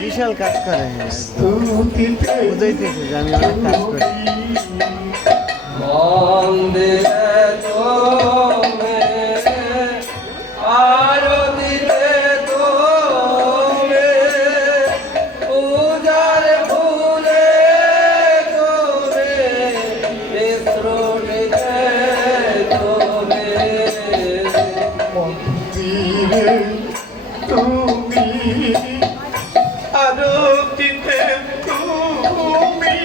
বিশাল কাজ করে। বুঝাইতেছে যে আমি অনেক কাজ করি। মন্দিরে তুমি আরতিতে তুমি?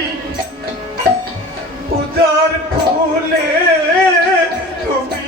উদার ফুলে তুমি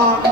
감사합니다.